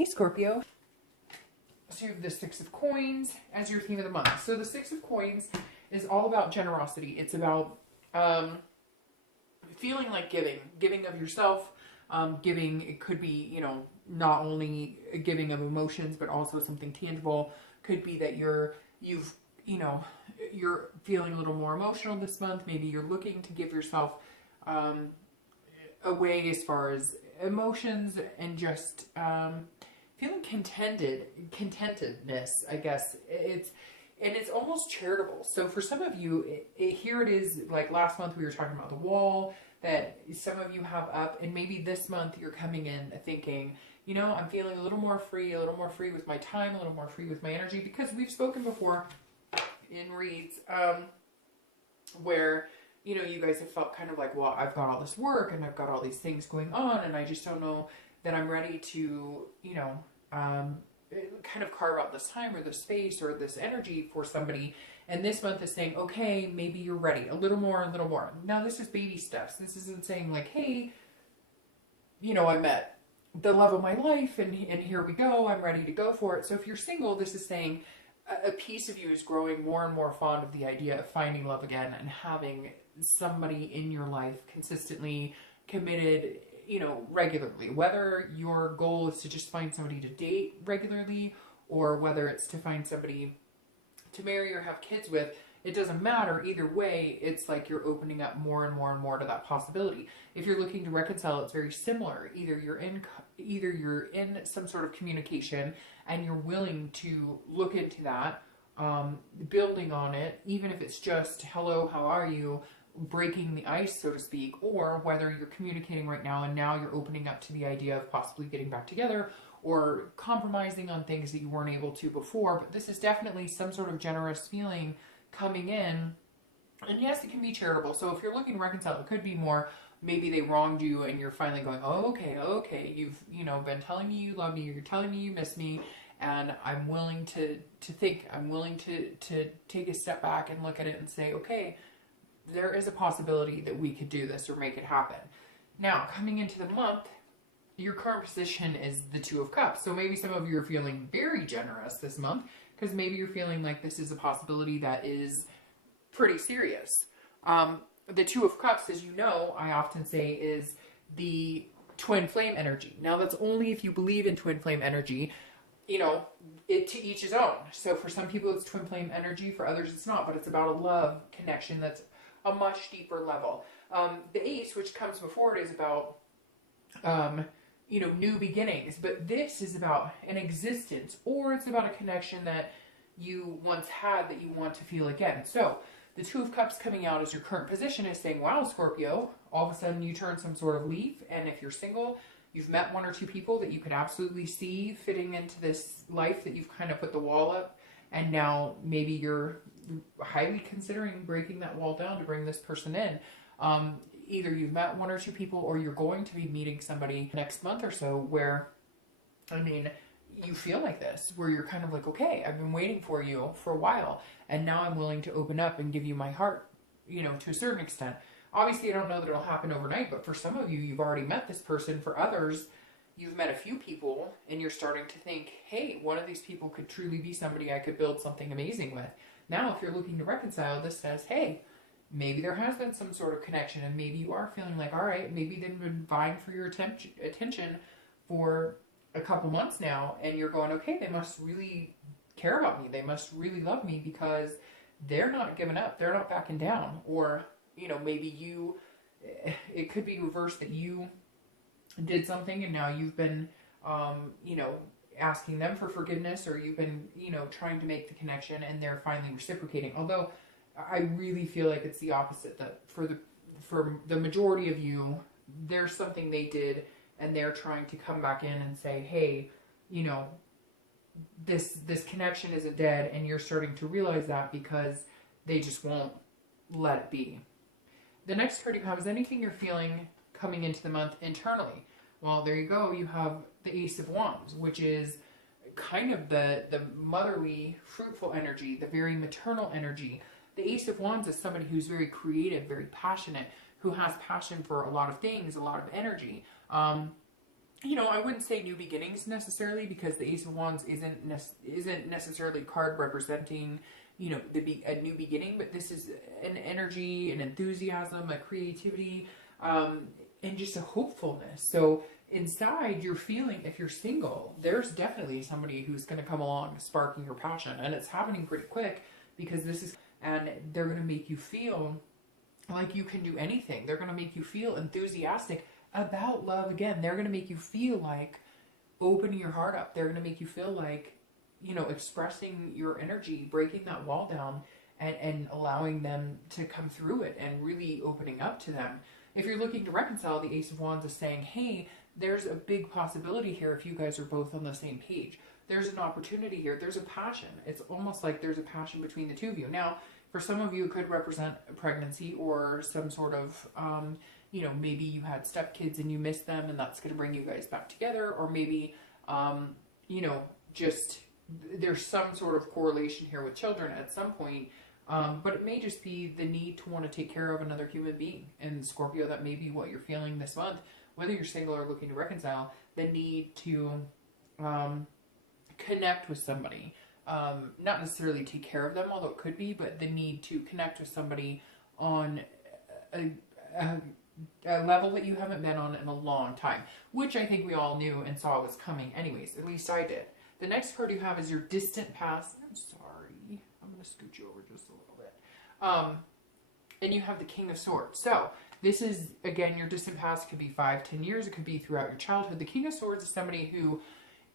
Hey Scorpio. So you have the Six of Coins as your theme of the month. So the Six of Coins is all about generosity. It's about feeling like giving of yourself. Giving, it could be, you know, not only a giving of emotions, but also something tangible. Could be that you're feeling a little more emotional this month. Maybe you're looking to give yourself away as far as emotions and just feeling contentedness, I guess. It's almost charitable. So for some of you, here it is, like last month we were talking about the wall that some of you have up, and maybe this month you're coming in thinking, you know, I'm feeling a little more free with my time, a little more free with my energy, because we've spoken before in reads where, you know, you guys have felt kind of like, well, I've got all this work and I've got all these things going on and I just don't know that I'm ready to, you know, kind of carve out this time or this space or this energy for somebody. And this month is saying, okay, maybe you're ready. A little more, a little more. Now this is baby steps. This isn't saying like, hey, you know, I'm at the love of my life and here we go. I'm ready to go for it. So if you're single, this is saying a piece of you is growing more and more fond of the idea of finding love again and having somebody in your life consistently committed, you know, regularly. Whether your goal is to just find somebody to date regularly or whether it's to find somebody to marry or have kids with, it doesn't matter. Either way, it's like you're opening up more and more and more to that possibility. If you're looking to reconcile, it's very similar. Either you're in some sort of communication and you're willing to look into that, building on it, even if it's just, hello, how are you? Breaking the ice, so to speak, or whether you're communicating right now and now you're opening up to the idea of possibly getting back together or compromising on things that you weren't able to before. But this is definitely some sort of generous feeling coming in. And yes, it can be charitable. So if you're looking to reconcile, it could be more, maybe they wronged you and you're finally going, oh, okay, you've, you know, been telling me you love me, you're telling me you miss me, and I'm willing to take a step back and look at it and say, okay, there is a possibility that we could do this or make it happen. Now, coming into the month, your current position is the Two of Cups. So maybe some of you are feeling very generous this month because maybe you're feeling like this is a possibility that is pretty serious. The Two of Cups, as you know, I often say is the twin flame energy. Now, that's only if you believe in twin flame energy. You know, it to each his own. So for some people it's twin flame energy, for others it's not, but it's about a love connection that's a much deeper level. The Ace, which comes before it, is about, you know, new beginnings. But this is about an existence, or it's about a connection that you once had that you want to feel again. So the Two of Cups coming out as your current position is saying, wow, Scorpio, all of a sudden you turn some sort of leaf. And if you're single, you've met one or two people that you could absolutely see fitting into this life that you've kind of put the wall up. And now maybe you're highly considering breaking that wall down to bring this person in. Either you've met one or two people or you're going to be meeting somebody next month or so where, I mean, you feel like this, where you're kind of like, okay, I've been waiting for you for a while and now I'm willing to open up and give you my heart, you know, to a certain extent. Obviously, I don't know that it'll happen overnight, but for some of you, you've already met this person. For others, you've met a few people and you're starting to think, hey, one of these people could truly be somebody I could build something amazing with. Now, if you're looking to reconcile, this says, hey, maybe there has been some sort of connection and maybe you are feeling like, all right, maybe they've been vying for your attention for a couple months now and you're going, okay, they must really care about me. They must really love me because they're not giving up. They're not backing down. Or, you know, maybe it could be reversed that you did something and now you've been, you know, asking them for forgiveness, or you've been, you know, trying to make the connection and they're finally reciprocating. Although I really feel like it's the opposite, that for the majority of you, there's something they did and they're trying to come back in and say, hey, you know, this connection isn't dead, and you're starting to realize that because they just won't let it be. The next card you have is anything you're feeling coming into the month internally. Well, there you go. You have the Ace of Wands, which is kind of the motherly, fruitful energy, the very maternal energy. The Ace of Wands is somebody who's very creative, very passionate, who has passion for a lot of things, a lot of energy. you know, I wouldn't say new beginnings necessarily, because the Ace of Wands isn't necessarily a card representing, you know, a new beginning, but this is an energy, an enthusiasm, a creativity, and just a hopefulness. So inside you're feeling, if you're single, there's definitely somebody who's going to come along sparking your passion, and it's happening pretty quick, because this is, and they're going to make you feel like you can do anything. They're going to make you feel enthusiastic about love again. They're going to make you feel like opening your heart up. They're going to make you feel like, you know, expressing your energy, breaking that wall down, and allowing them to come through it, and really opening up to them. If you're looking to reconcile, the Ace of Wands is saying, hey, there's a big possibility here if you guys are both on the same page. There's an opportunity here. There's a passion. It's almost like there's a passion between the two of you. Now, for some of you, it could represent a pregnancy or some sort of, you know, maybe you had stepkids and you missed them, and that's going to bring you guys back together. Or maybe, you know, just there's some sort of correlation here with children at some point. But it may just be the need to want to take care of another human being. And Scorpio, that may be what you're feeling this month, whether you're single or looking to reconcile, the need to connect with somebody. Not necessarily take care of them, although it could be, but the need to connect with somebody on a level that you haven't been on in a long time, which I think we all knew and saw was coming anyways. At least I did. The next card you have is your distant past. I'm sorry. I'm going to scoot you over just a little bit. And you have the King of Swords. So this is, again, your distant past. It could be 5-10 years. It could be throughout your childhood. The King of Swords is somebody who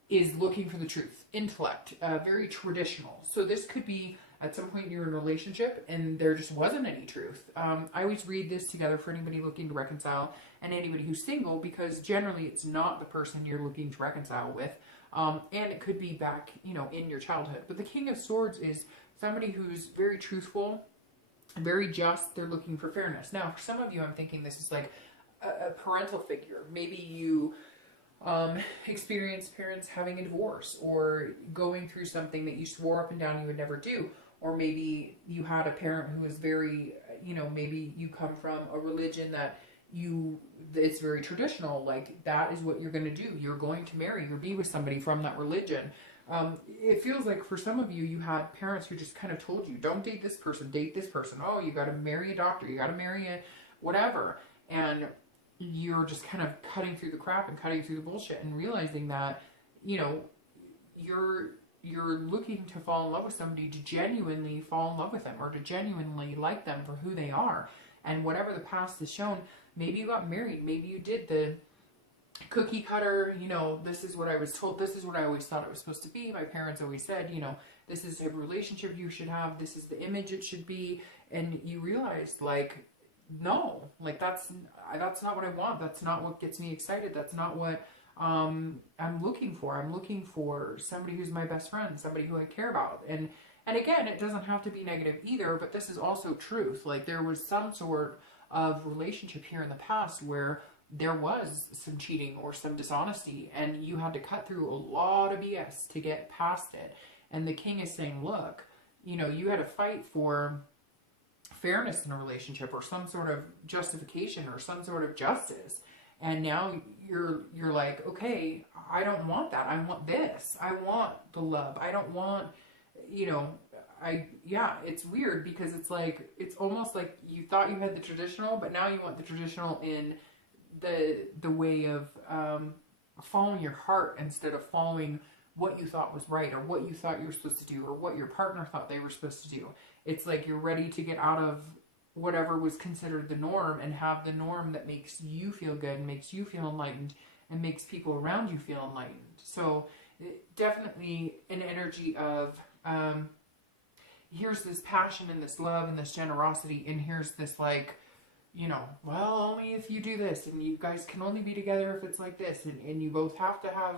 is looking for the truth, intellect, very traditional. So this could be at some point you're in a relationship and there just wasn't any truth. I always read this together for anybody looking to reconcile and anybody who's single, because generally it's not the person you're looking to reconcile with. And it could be back, you know, in your childhood. But the King of Swords is somebody who's very truthful, very just. They're looking for fairness. Now, for some of you, I'm thinking this is like a parental figure. Maybe you experienced parents having a divorce, or going through something that you swore up and down you would never do. Or maybe you had a parent who was very, you know, maybe you come from a religion that it's very traditional, like that is what you're going to do. You're going to marry or be with somebody from that religion. It feels like for some of you, you had parents who just kind of told you, don't date this person, date this person. Oh, you got to marry a doctor, you got to marry a whatever. And you're just kind of cutting through the crap and cutting through the bullshit and realizing that, you know, you're looking to fall in love with somebody, to genuinely fall in love with them, or to genuinely like them for who they are. And whatever the past has shown, maybe you got married, maybe you did the cookie cutter, you know, this is what I was told, this is what I always thought it was supposed to be. My parents always said, you know, this is the type of relationship you should have, this is the image it should be. And you realized, like, no, like that's not what I want. That's not what gets me excited. That's not what I'm looking for. I'm looking for somebody who's my best friend, somebody who I care about. And again, it doesn't have to be negative either, but this is also truth. Like, there was some sort of relationship here in the past where there was some cheating or some dishonesty, and you had to cut through a lot of BS to get past it. And the King is saying, look, you know, you had to fight for fairness in a relationship, or some sort of justification, or some sort of justice, and now you're like, okay, I don't want that. I want this. I want the love. I don't want, you know, it's weird, because it's like, it's almost like you thought you had the traditional, but now you want the traditional in the way of following your heart instead of following what you thought was right, or what you thought you were supposed to do, or what your partner thought they were supposed to do. It's like you're ready to get out of whatever was considered the norm and have the norm that makes you feel good and makes you feel enlightened and makes people around you feel enlightened. So definitely an energy of here's this passion and this love and this generosity, and here's this, like, you know, well, only if you do this, and you guys can only be together if it's like this, and you both have to have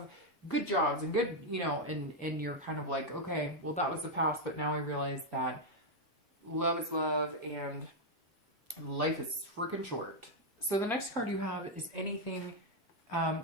good jobs and good, you know, and you're kind of like, okay, well, that was the past, but now I realize that love is love and life is freaking short. So the next card you have is anything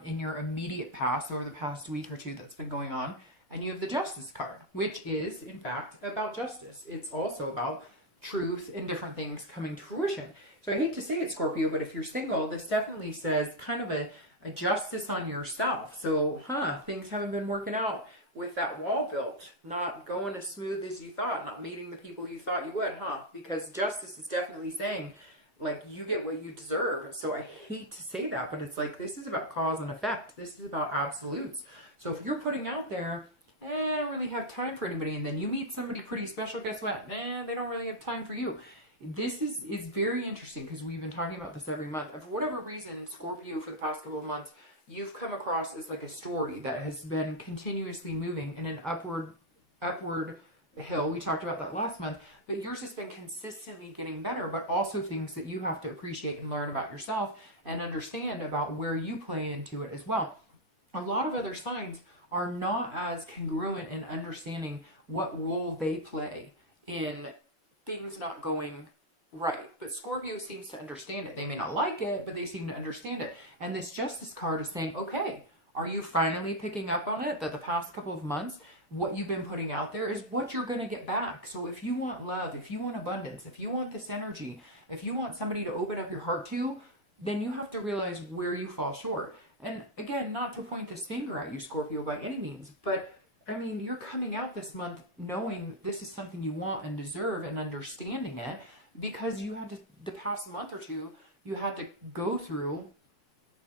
in your immediate past, over the past week or two that's been going on, and you have the Justice card, which is, in fact, about justice. It's also about truth and different things coming to fruition. So I hate to say it, Scorpio, but if you're single, this definitely says kind of a a justice on yourself. So, things haven't been working out with that wall built, not going as smooth as you thought, not meeting the people you thought you would, because justice is definitely saying, like, you get what you deserve. So I hate to say that, but it's like, this is about cause and effect. This is about absolutes. So if you're putting out there, I don't really have time for anybody, and then you meet somebody pretty special, guess what? They don't really have time for you. This is very interesting, because we've been talking about this every month. And for whatever reason, Scorpio, for the past couple of months, you've come across as like a story that has been continuously moving in an upward hill. We talked about that last month, but yours has been consistently getting better, but also things that you have to appreciate and learn about yourself and understand about where you play into it as well. A lot of other signs are not as congruent in understanding what role they play in things not going right. But Scorpio seems to understand it. They may not like it, but they seem to understand it. And this Justice card is saying, okay, are you finally picking up on it? That the past couple of months, what you've been putting out there is what you're going to get back. So if you want love, if you want abundance, if you want this energy, if you want somebody to open up your heart to, then you have to realize where you fall short. And again, not to point this finger at you, Scorpio, by any means, but I mean, you're coming out this month knowing this is something you want and deserve, and understanding it, because you had to, the past month or two, you had to go through,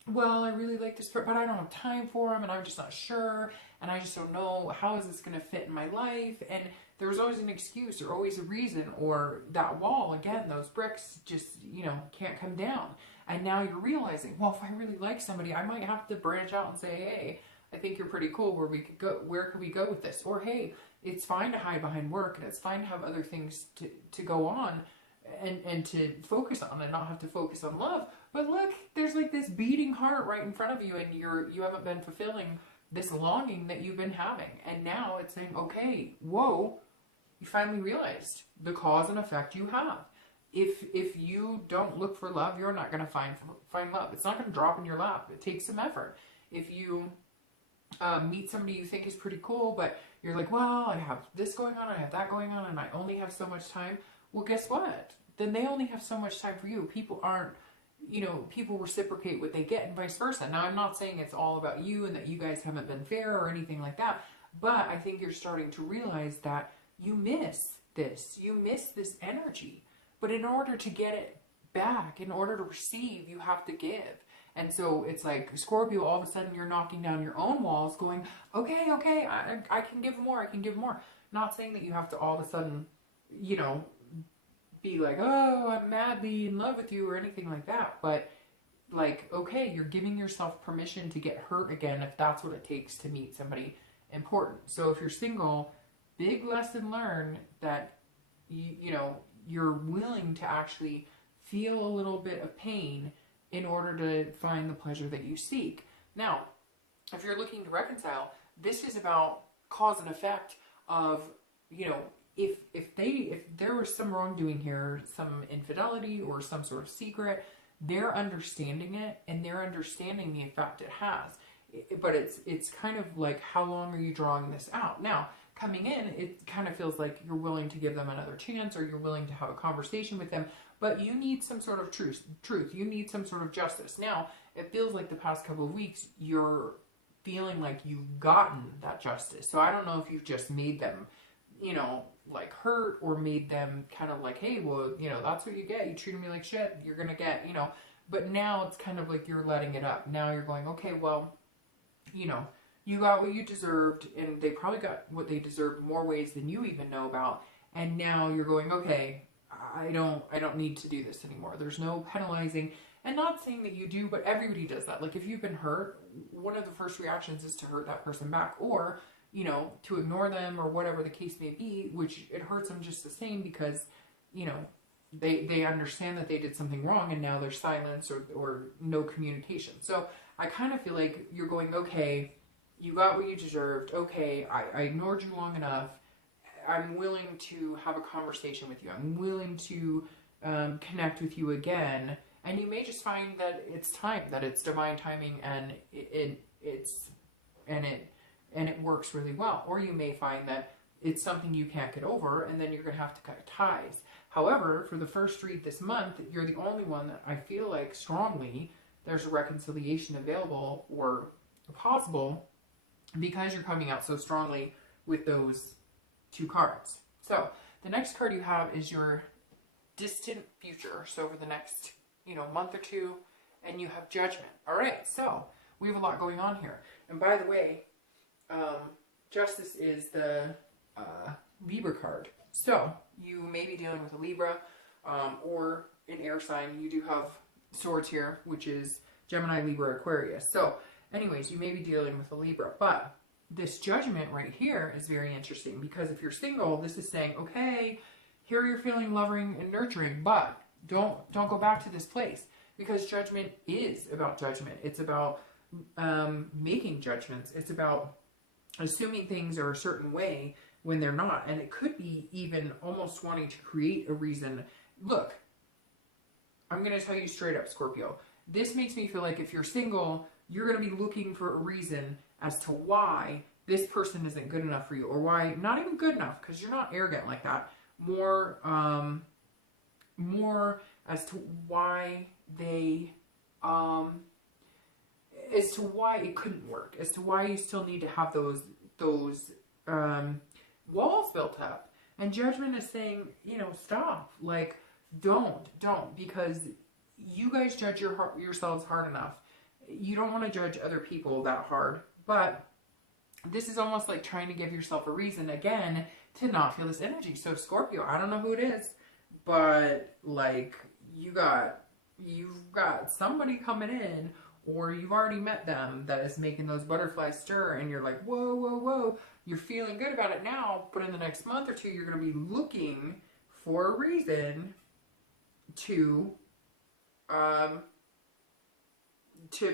well, I really like this, but I don't have time for him, and I'm just not sure, and I just don't know, how is this going to fit in my life? And there's always an excuse, or always a reason, or that wall, again, those bricks just, can't come down. And now you're realizing, well, if I really like somebody, I might have to branch out and say, hey, I think you're pretty cool, where could we go with this? Or, hey, it's fine to hide behind work, and it's fine to have other things to go on and to focus on, and not have to focus on love. But look, there's like this beating heart right in front of you, and you haven't been fulfilling this longing that you've been having. And now it's saying, okay, whoa, you finally realized the cause and effect you have. If you don't look for love, you're not going to find love. It's not going to drop in your lap. It takes some effort. If you meet somebody you think is pretty cool, but you're like, well, I have this going on, I have that going on, and I only have so much time. Well, guess what? Then they only have so much time for you. People aren't, people reciprocate what they get, and vice versa. Now, I'm not saying it's all about you and that you guys haven't been fair or anything like that, but I think you're starting to realize that you miss this. You miss this energy. But in order to get it back, in order to receive, you have to give. And so it's like, Scorpio, all of a sudden you're knocking down your own walls going, okay, I can give more, I can give more. Not saying that you have to all of a sudden, be like, oh, I'm madly in love with you or anything like that. But like, okay, you're giving yourself permission to get hurt again if that's what it takes to meet somebody important. So if you're single, big lesson learned that, you're willing to actually feel a little bit of pain in order to find the pleasure that you seek. Now, if you're looking to reconcile, this is about cause and effect of, if there was some wrongdoing here, some infidelity or some sort of secret, they're understanding it, and they're understanding the effect it has. But it's kind of like, how long are you drawing this out? Now, coming in, it kind of feels like you're willing to give them another chance, or you're willing to have a conversation with them, but you need some sort of truth. You need some sort of justice. Now, it feels like the past couple of weeks, you're feeling like you've gotten that justice. So I don't know if you've just made them, like hurt, or made them kind of like, hey, well, that's what you get. You treated me like shit. You're going to get, but now it's kind of like you're letting it up. Now you're going, okay, well, you got what you deserved, and they probably got what they deserved more ways than you even know about. And now you're going, okay, I don't need to do this anymore. There's no penalizing. And not saying that you do, but everybody does that. Like, if you've been hurt, one of the first reactions is to hurt that person back, or, to ignore them, or whatever the case may be, which it hurts them just the same, because, they understand that they did something wrong, and now there's silence or no communication. So I kind of feel like you're going, okay, you got what you deserved. Okay, I ignored you long enough. I'm willing to have a conversation with you. I'm willing to connect with you again. And you may just find that it's time, that it's divine timing, and it works really well. Or you may find that it's something you can't get over, and then you're going to have to cut ties. However, for the first read this month, you're the only one that I feel like strongly there's a reconciliation available or possible because you're coming out so strongly with those two cards. So the next card you have is your distant future. So over the next, month or two, and you have Judgment. All right, so we have a lot going on here. And by the way, Justice is the Libra card. So you may be dealing with a Libra or an air sign. You do have Swords here, which is Gemini, Libra, Aquarius. So anyways, you may be dealing with a Libra. But this Judgment right here is very interesting because if you're single, this is saying, okay, here you're feeling loving and nurturing, but don't go back to this place, because Judgment is about judgment. It's about making judgments. It's about assuming things are a certain way when they're not. And it could be even almost wanting to create a reason. Look, I'm going to tell you straight up, Scorpio. This makes me feel like if you're single, you're going to be looking for a reason as to why this person isn't good enough for you, or why not even good enough, because you're not arrogant like that. More as to why they, as to why it couldn't work, as to why you still need to have those walls built up. And Judgment is saying, stop, like, don't, because you guys judge yourselves hard enough. You don't want to judge other people that hard, but this is almost like trying to give yourself a reason again to not feel this energy. So Scorpio, I don't know who it is, but like you've got somebody coming in, or you've already met them, that is making those butterflies stir, and you're like, whoa, whoa, whoa. You're feeling good about it now, but in the next month or two, you're going to be looking for a reason to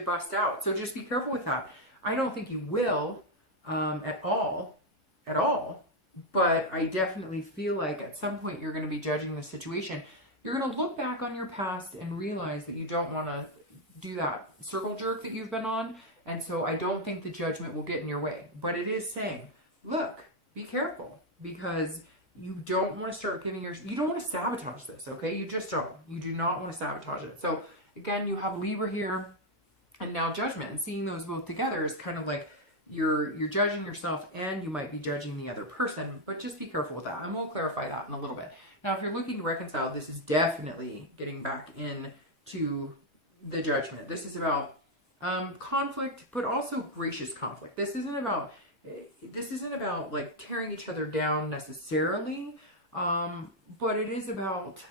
bust out. So just be careful with that. I don't think you will at all, but I definitely feel like at some point you're going to be judging the situation. You're going to look back on your past and realize that you don't want to do that circle jerk that you've been on. And so I don't think the Judgment will get in your way. But it is saying, look, be careful, because you don't want to start giving you don't want to sabotage this, okay? You just don't. You do not want to sabotage it. So again, you have Libra here and now Judgment, and seeing those both together is kind of like you're judging yourself, and you might be judging the other person, but just be careful with that. And we'll clarify that in a little bit. Now, if you're looking to reconcile, this is definitely getting back into the Judgment. This is about conflict, but also gracious conflict. This isn't about like tearing each other down necessarily, but it is about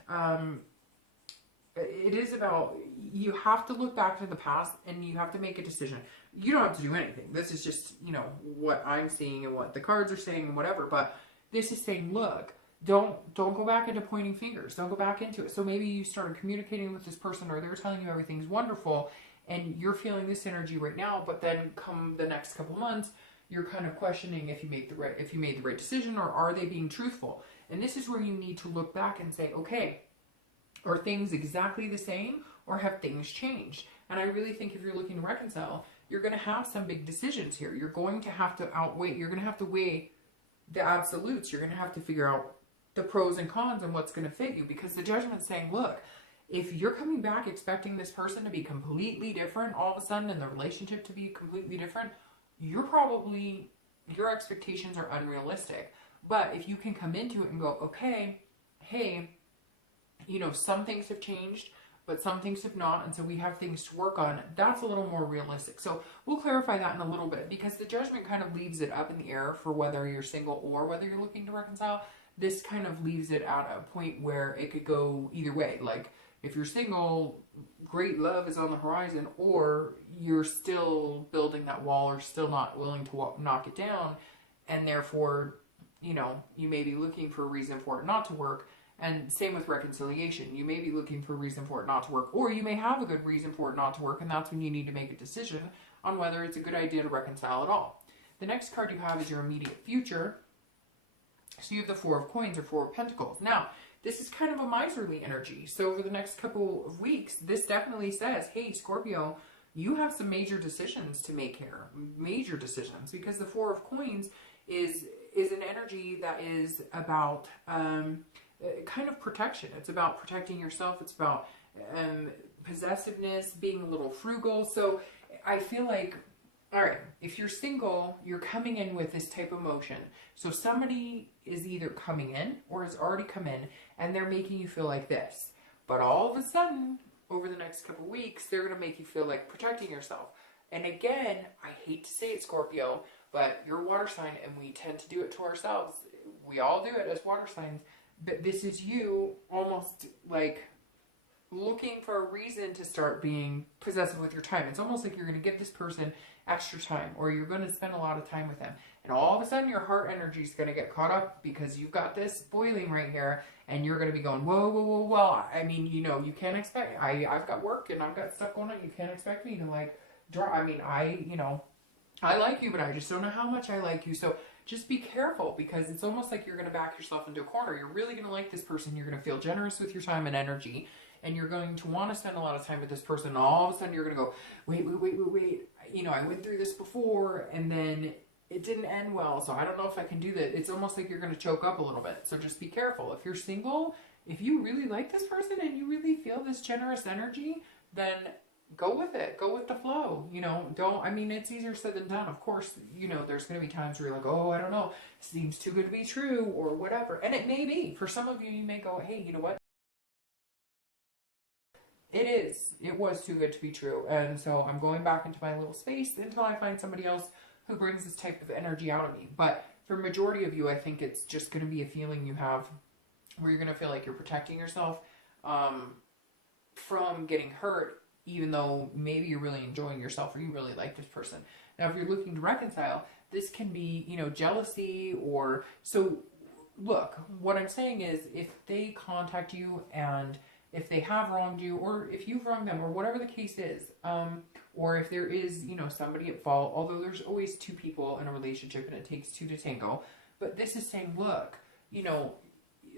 you have to look back to the past and you have to make a decision. You don't have to do anything. This is just, what I'm seeing and what the cards are saying and whatever, but this is saying, look, don't go back into pointing fingers. Don't go back into it. So maybe you started communicating with this person, or they're telling you everything's wonderful and you're feeling this energy right now, but then come the next couple months, you're kind of questioning if you made the right decision, or are they being truthful? And this is where you need to look back and say, okay, are things exactly the same, or have things changed? And I really think if you're looking to reconcile, you're going to have some big decisions here. You're going to have to you're going to have to weigh the absolutes. You're going to have to figure out the pros and cons and what's going to fit you, because the Judgment's saying, look, if you're coming back expecting this person to be completely different all of a sudden, and the relationship to be completely different, your expectations are unrealistic. But if you can come into it and go, okay, hey, some things have changed, but some things have not, and so we have things to work on, that's a little more realistic. So we'll clarify that in a little bit, because the Judgment kind of leaves it up in the air for whether you're single or whether you're looking to reconcile. This kind of leaves it at a point where it could go either way. Like, if you're single, great love is on the horizon, or you're still building that wall, or still not willing to knock it down, and therefore, you may be looking for a reason for it not to work. And same with reconciliation. You may be looking for a reason for it not to work, or you may have a good reason for it not to work, and that's when you need to make a decision on whether it's a good idea to reconcile at all. The next card you have is your immediate future. So you have the Four of Coins, or Four of Pentacles. Now, this is kind of a miserly energy. So over the next couple of weeks, this definitely says, hey, Scorpio, you have some major decisions to make here. Major decisions. Because the Four of Coins is an energy that is about kind of protection. It's about protecting yourself. It's about possessiveness, being a little frugal. So I feel like, all right, if you're single, you're coming in with this type of emotion. So somebody is either coming in or has already come in and they're making you feel like this. But all of a sudden, over the next couple of weeks, they're going to make you feel like protecting yourself. And again, I hate to say it, Scorpio, but you're a water sign and we tend to do it to ourselves. We all do it as water signs. But this is you almost like looking for a reason to start being possessive with your time. It's almost like you're going to give this person extra time, or you're going to spend a lot of time with them. And all of a sudden your heart energy is going to get caught up because you've got this boiling right here, and you're going to be going, whoa, whoa, whoa, whoa. I mean, you know, you can't expect, I've got work and I've got stuff going on. You can't expect me to like draw. I mean, you know, I like you, but I just don't know how much I like you. So just be careful, because it's almost like you're going to back yourself into a corner. You're really going to like this person. You're going to feel generous with your time and energy, and you're going to want to spend a lot of time with this person. And all of a sudden you're going to go, wait. You know, I went through this before and then it didn't end well, so I don't know if I can do that. It's almost like you're going to choke up a little bit. So just be careful. If you're single, if you really like this person and you really feel this generous energy, then go with it. Go with the flow. You know, don't, I mean, it's easier said than done. Of course, you know, there's going to be times where you're like, oh, I don't know, seems too good to be true or whatever. And it may be. For some of you, you may go, hey, you know what? It was too good to be true. And so I'm going back into my little space until I find somebody else who brings this type of energy out of me. But for majority of you, I think it's just going to be a feeling you have where you're going to feel like you're protecting yourself from getting hurt, even though maybe you're really enjoying yourself or you really like this person. Now, if you're looking to reconcile, this can be, you know, jealousy or so. Look, what I'm saying is, if they contact you and if they have wronged you, or if you've wronged them, or whatever the case is, or if there is, you know, somebody at fault, although there's always two people in a relationship and it takes two to tango, but this is saying, look, you know,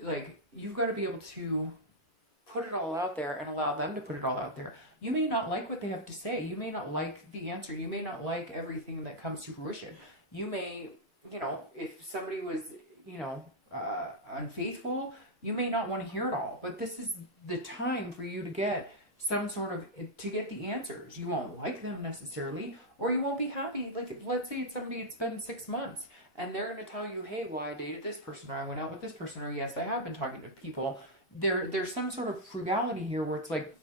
like, you've got to be able to put it all out there and allow them to put it all out there. You may not like what they have to say. You may not like the answer. You may not like everything that comes to fruition. You may, you know, if somebody was, you know, unfaithful, you may not want to hear it all, but this is the time for you to get some sort of, to get the answers. You won't like them necessarily, or you won't be happy. Like, let's say it's somebody, it's been 6 months, and they're going to tell you, hey, well, I dated this person, or I went out with this person, or yes, I have been talking to people. There's some sort of frugality here where it's like,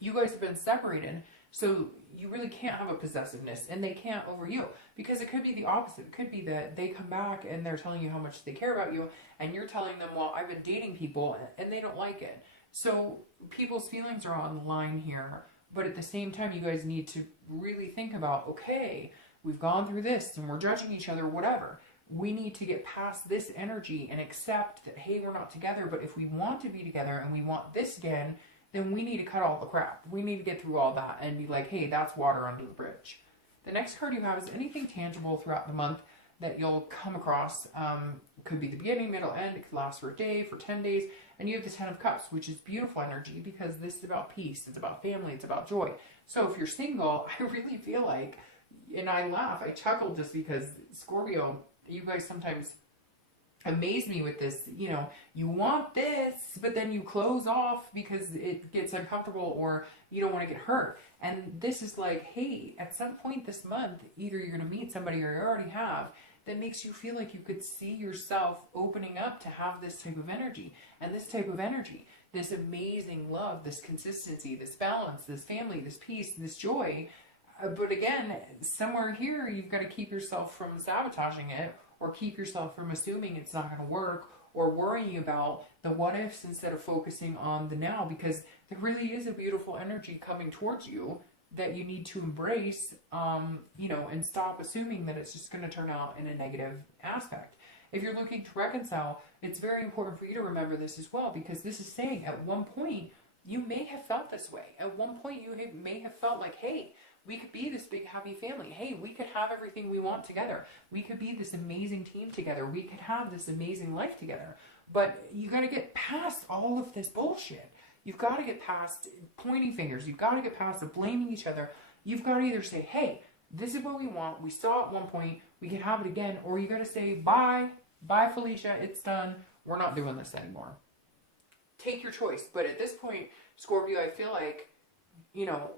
you guys have been separated, so you really can't have a possessiveness, and they can't over you, because it could be the opposite. It could be that they come back and they're telling you how much they care about you, and you're telling them, well, I've been dating people and they don't like it. So people's feelings are on the line here, but at the same time, you guys need to really think about, okay, we've gone through this and we're judging each other, whatever. We need to get past this energy and accept that, hey, we're not together, but if we want to be together and we want this again, then we need to cut all the crap. We need to get through all that and be like, hey, that's water under the bridge. The next card you have is anything tangible throughout the month that you'll come across. Could be the beginning, middle, end. It could last for a day, for 10 days. And you have the 10 of Cups, which is beautiful energy because this is about peace. It's about family. It's about joy. So if you're single, I really feel like, and I laugh, I chuckle just because, Scorpio, you guys sometimes amaze me with this, you know, you want this, but then you close off because it gets uncomfortable or you don't want to get hurt. And this is like, hey, at some point this month, either you're going to meet somebody or you already have, that makes you feel like you could see yourself opening up to have this type of energy. And this type of energy, this amazing love, this consistency, this balance, this family, this peace, this joy. But again, somewhere here, you've got to keep yourself from sabotaging it, or keep yourself from assuming it's not going to work, or worrying about the what ifs instead of focusing on the now, because there really is a beautiful energy coming towards you that you need to embrace, you know, and stop assuming that it's just going to turn out in a negative aspect. If you're looking to reconcile, it's very important for you to remember this as well, because this is saying at one point, you may have felt this way. At one point, you may have felt like, hey, we could be this big happy family. Hey, we could have everything we want together. We could be this amazing team together. We could have this amazing life together. But you got to get past all of this bullshit. You've got to get past pointing fingers. You've got to get past the blaming each other. You've got to either say, hey, this is what we want. We saw at one point. We can have it again. Or you got to say, bye. Bye, Felicia. It's done. We're not doing this anymore. Take your choice. But at this point, Scorpio, I feel like you know,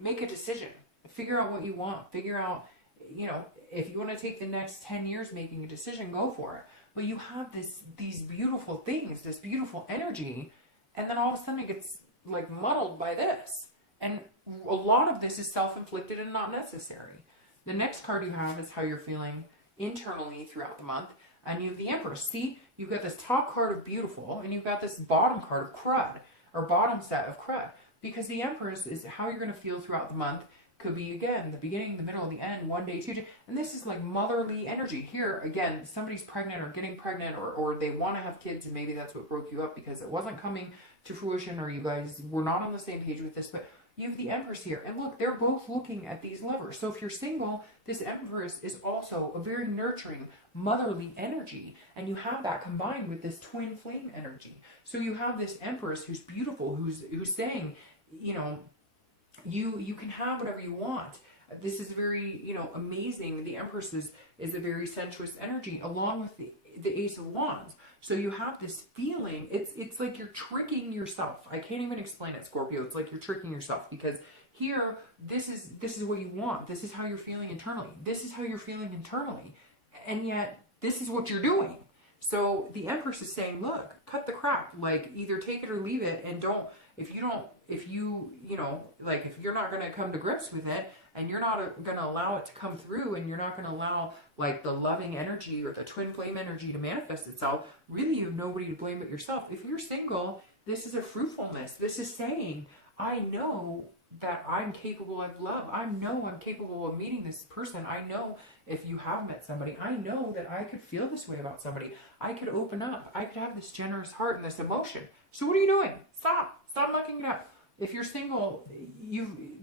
make a decision. Figure out what you want. Figure out, you know, if you want to take the next 10 years making a decision, go for it. But you have these beautiful things, this beautiful energy, and then all of a sudden it gets like muddled by this. And a lot of this is self-inflicted and not necessary. The next card you have is how you're feeling internally throughout the month. And you have the Empress. See, you've got this top card of beautiful, and you've got this bottom card of crud, or bottom set of crud. Because the Empress is how you're going to feel throughout the month. Could be, again, the beginning, the middle, the end, 1 day, 2 days. And this is like motherly energy. Here, again, somebody's pregnant or getting pregnant, or they want to have kids, and maybe that's what broke you up because it wasn't coming to fruition, or you guys were not on the same page with this. But you have the Empress here. And look, they're both looking at these lovers. So if you're single, this Empress is also a very nurturing, motherly energy. And you have that combined with this twin flame energy. So you have this Empress who's beautiful, who's saying, you know, you can have whatever you want. This is very, you know, amazing. The Empress is a very sensuous energy, along with the Ace of Wands. So you have this feeling, it's like you're tricking yourself. I can't even explain it, Scorpio. It's like you're tricking yourself, because here, this is what you want. This is how you're feeling internally. This is how you're feeling internally. And yet, this is what you're doing. So the Empress is saying, look, cut the crap. Like, either take it or leave it, and don't, if you're not going to come to grips with it, and you're not going to allow it to come through, and you're not going to allow, like, the loving energy or the twin flame energy to manifest itself, really you have nobody to blame but yourself. If you're single, this is a fruitfulness. This is saying, I know that I'm capable of love. I know I'm capable of meeting this person. I know if you have met somebody, I know that I could feel this way about somebody. I could open up. I could have this generous heart and this emotion. So what are you doing? Stop mucking it up. If you're single,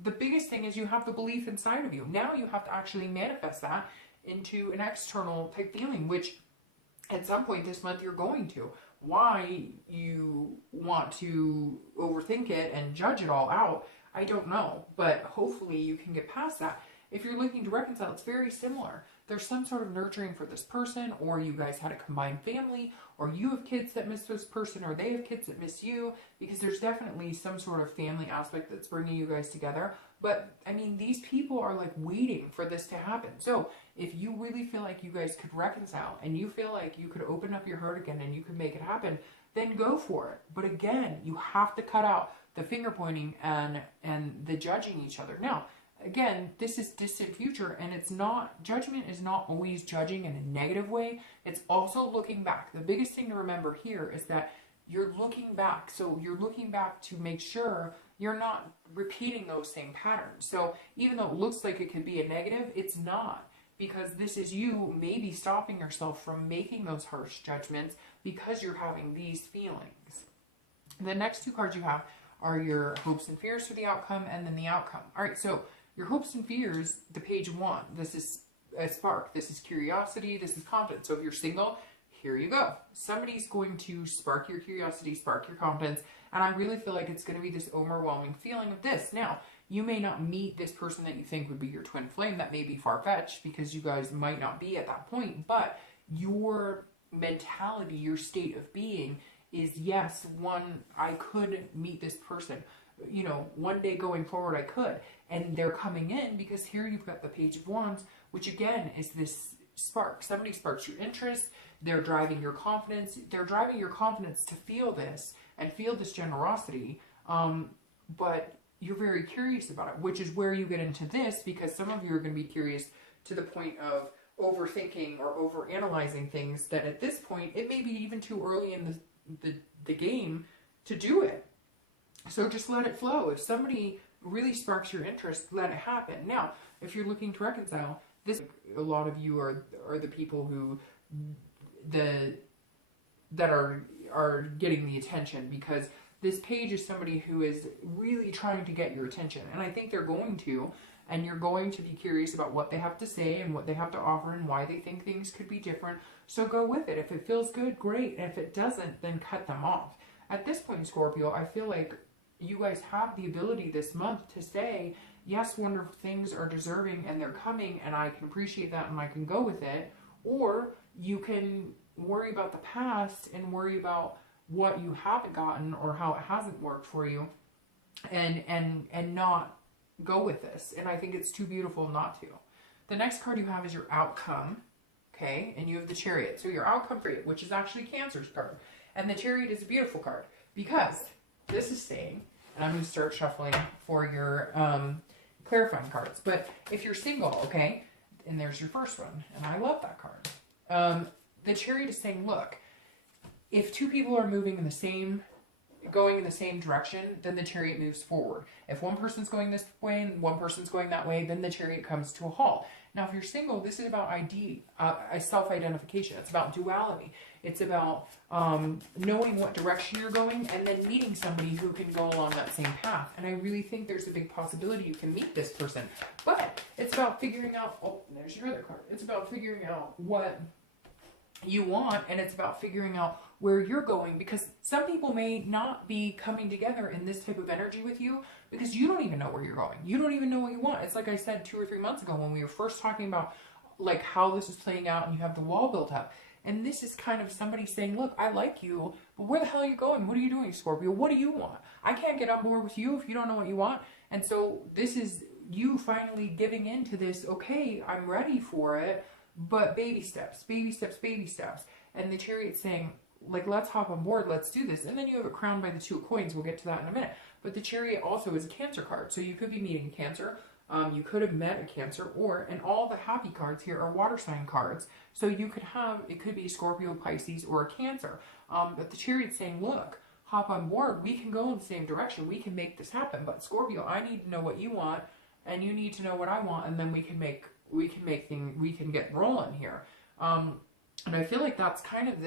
the biggest thing is you have the belief inside of you. Now you have to actually manifest that into an external type feeling, which at some point this month you're going to. Why you want to overthink it and judge it all out, I don't know. But hopefully you can get past that. If you're looking to reconcile, it's very similar. There's some sort of nurturing for this person, or you guys had a combined family, or you have kids that miss this person, or they have kids that miss you, because there's definitely some sort of family aspect that's bringing you guys together. But, I mean, these people are like waiting for this to happen. So if you really feel like you guys could reconcile, and you feel like you could open up your heart again and you could make it happen, then go for it. But again, you have to cut out the finger pointing and the judging each other. Now, again, this is distant future, and it's not, judgment is not always judging in a negative way. It's also looking back. The biggest thing to remember here is that you're looking back. So you're looking back to make sure you're not repeating those same patterns. So even though it looks like it could be a negative, it's not, because this is you maybe stopping yourself from making those harsh judgments because you're having these feelings. The next two cards you have are your hopes and fears for the outcome, and then the outcome. All right, so your hopes and fears, the page 1, this is a spark. This is curiosity. This is confidence. So if you're single, here you go. Somebody's going to spark your curiosity, spark your confidence. And I really feel like it's going to be this overwhelming feeling of this. Now, you may not meet this person that you think would be your twin flame. That may be far-fetched because you guys might not be at that point. But your mentality, your state of being is, yes, I could meet this person. You know, one day going forward I could. And they're coming in because here you've got the Page of Wands, which again is this spark. Somebody sparks your interest. They're driving your confidence. They're driving your confidence to feel this and feel this generosity. But you're very curious about it, which is where you get into this, because some of you are going to be curious to the point of overthinking or overanalyzing things that at this point, it may be even too early in the game to do it. So just let it flow. If somebody really sparks your interest, let it happen. Now, if you're looking to reconcile, a lot of you are the people who that are getting the attention, because this page is somebody who is really trying to get your attention, and I think they're going to, and you're going to be curious about what they have to say and what they have to offer and why they think things could be different. So go with it. If it feels good, great. And if it doesn't, then cut them off. At this point, Scorpio, I feel like you guys have the ability this month to say, yes, wonderful things are deserving and they're coming, and I can appreciate that and I can go with it. Or you can worry about the past and worry about what you haven't gotten or how it hasn't worked for you, and not go with this. And I think it's too beautiful not to. The next card you have is your outcome. Okay, and you have the Chariot. So your outcome period, which is actually Cancer's card. And the Chariot is a beautiful card because this is saying, and I'm going to start shuffling for your clarifying cards. But if you're single, okay, and there's your first one, and I love that card. The Chariot is saying, look, if two people are moving in the same, going in the same direction, then the Chariot moves forward. If one person's going this way and one person's going that way, then the Chariot comes to a halt. Now, if you're single, this is about self-identification. It's about duality. It's about knowing what direction you're going and then meeting somebody who can go along that same path. And I really think there's a big possibility you can meet this person. But it's about figuring out, oh, there's your other card. It's about figuring out what you want, and it's about figuring out where you're going, because some people may not be coming together in this type of energy with you because you don't even know where you're going. You don't even know what you want. It's like I said 2 or 3 months ago when we were first talking about like how this is playing out and you have the wall built up. And this is kind of somebody saying, look, I like you, but where the hell are you going? What are you doing, Scorpio? What do you want? I can't get on board with you if you don't know what you want. And so this is you finally giving into this, okay, I'm ready for it, but baby steps, baby steps, baby steps. And the Chariot's saying, like, let's hop on board, let's do this. And then you have it crowned by the 2 of coins. We'll get to that in a minute. But the Chariot also is a Cancer card. So you could be meeting Cancer. You could have met a Cancer, and all the happy cards here are water sign cards. So you could have, it could be Scorpio, Pisces, or a Cancer. But the Chariot's saying, look, hop on board. We can go in the same direction. We can make this happen. But Scorpio, I need to know what you want, and you need to know what I want, and then we can get rolling here. And I feel like that's kind of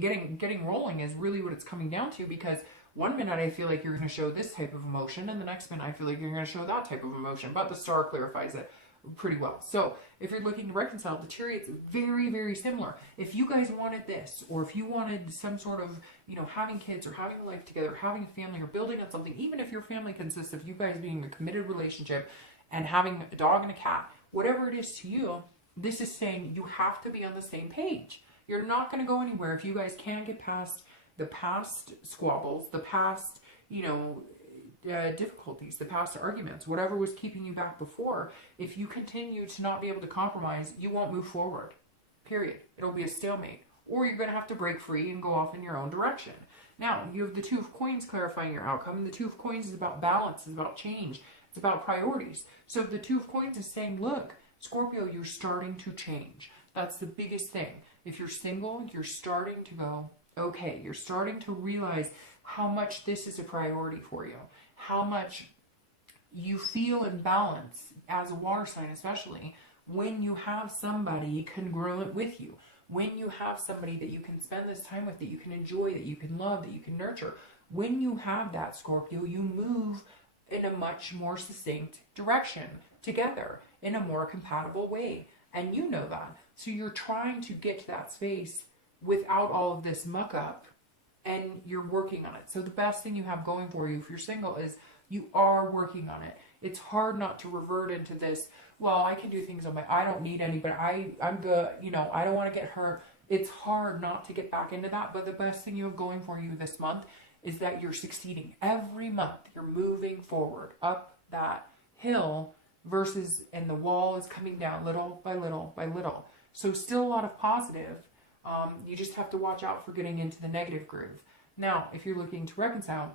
getting rolling is really what it's coming down to, because one minute I feel like you're going to show this type of emotion, and the next minute I feel like you're going to show that type of emotion, but the star clarifies it pretty well. So if you're looking to reconcile, the Chariot's very, very similar. If you guys wanted this, or if you wanted some sort of, having kids or having a life together, having a family or building on something, even if your family consists of you guys being in a committed relationship and having a dog and a cat, whatever it is to you, this is saying you have to be on the same page. You're not going to go anywhere if you guys can't get past the past squabbles, the past, difficulties, the past arguments, whatever was keeping you back before. If you continue to not be able to compromise, you won't move forward, period. It'll be a stalemate, or you're going to have to break free and go off in your own direction. Now, you have the 2 of coins clarifying your outcome, and the 2 of coins is about balance, it's about change, it's about priorities. So the 2 of coins is saying, look, Scorpio, you're starting to change. That's the biggest thing. If you're single, you're starting to go, okay, you're starting to realize how much this is a priority for you, how much you feel in balance as a water sign, especially when you have somebody congruent with you, when you have somebody that you can spend this time with, that you can enjoy, that you can love, that you can nurture. When you have that, Scorpio, you move in a much more succinct direction together in a more compatible way. And you know that. So you're trying to get to that space without all of this muck up, and you're working on it. So the best thing you have going for you if you're single is you are working on it. It's hard not to revert into this, well, I can do things on my, I don't need anybody, I'm good, I don't want to get hurt. It's hard not to get back into that, but the best thing you have going for you this month is that you're succeeding. Every month you're moving forward up that hill versus, and the wall is coming down little by little by little. So still a lot of positive. You just have to watch out for getting into the negative groove. Now, if you're looking to reconcile,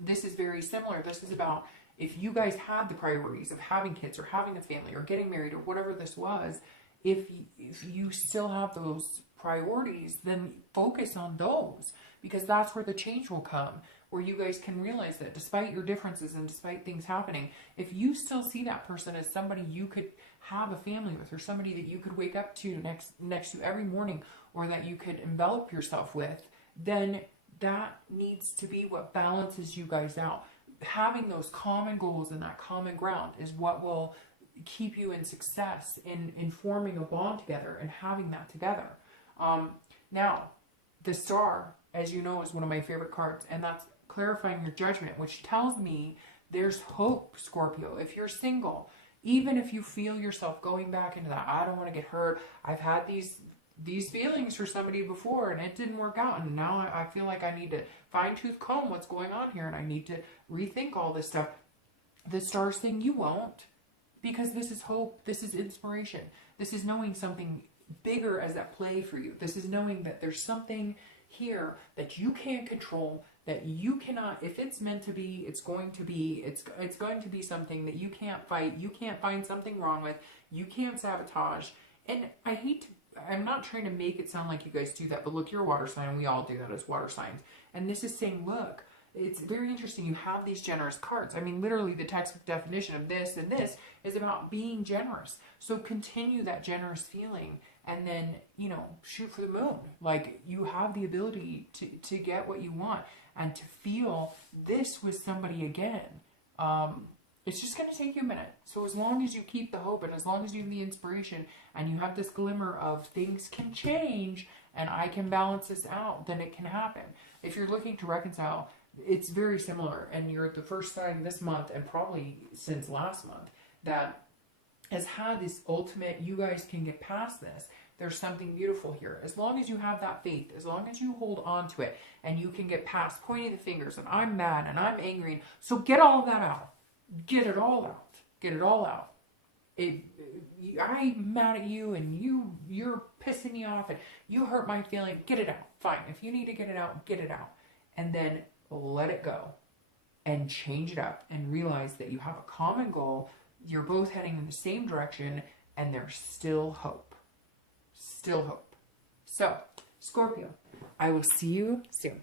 this is very similar. This is about if you guys had the priorities of having kids or having a family or getting married or whatever this was, if you still have those priorities, then focus on those, because that's where the change will come, where you guys can realize that despite your differences and despite things happening, if you still see that person as somebody you could have a family with, or somebody that you could wake up to next to every morning, or that you could envelop yourself with, then that needs to be what balances you guys out. Having those common goals and that common ground is what will keep you in success in forming a bond together and having that together. Now, the Star, as you know, is one of my favorite cards, and that's clarifying your judgment, which tells me there's hope, Scorpio. If you're single, even if you feel yourself going back into that, I don't want to get hurt, I've had these these feelings for somebody before and it didn't work out. And now I feel like I need to fine tooth comb what's going on here. And I need to rethink all this stuff. The stars saying you won't, because this is hope. This is inspiration. This is knowing something bigger as at play for you. This is knowing that there's something here that you can't control, that you cannot, if it's meant to be, it's going to be, it's going to be something that you can't fight, you can't find something wrong with, you can't sabotage. And I'm not trying to make it sound like you guys do that, but look, you're a water sign, and we all do that as water signs. And this is saying, look, it's very interesting. You have these generous cards. I mean, literally the textbook definition of this and this is about being generous. So continue that generous feeling and then, you know, shoot for the moon. Like, you have the ability to get what you want and to feel this with somebody again. It's just going to take you a minute. So as long as you keep the hope and as long as you have the inspiration and you have this glimmer of things can change and I can balance this out, then it can happen. If you're looking to reconcile, it's very similar, and you're at the first sign this month and probably since last month that has had this ultimate, you guys can get past this. There's something beautiful here. As long as you have that faith, as long as you hold on to it and you can get past pointing the fingers and I'm mad and I'm angry. So get all of that out. Get it all out. Get it all out. I'm mad at you and you're pissing me off and you hurt my feeling. Get it out. Fine. If you need to get it out, get it out. And then let it go and change it up and realize that you have a common goal. You're both heading in the same direction and there's still hope. Still hope. So, Scorpio, I will see you soon.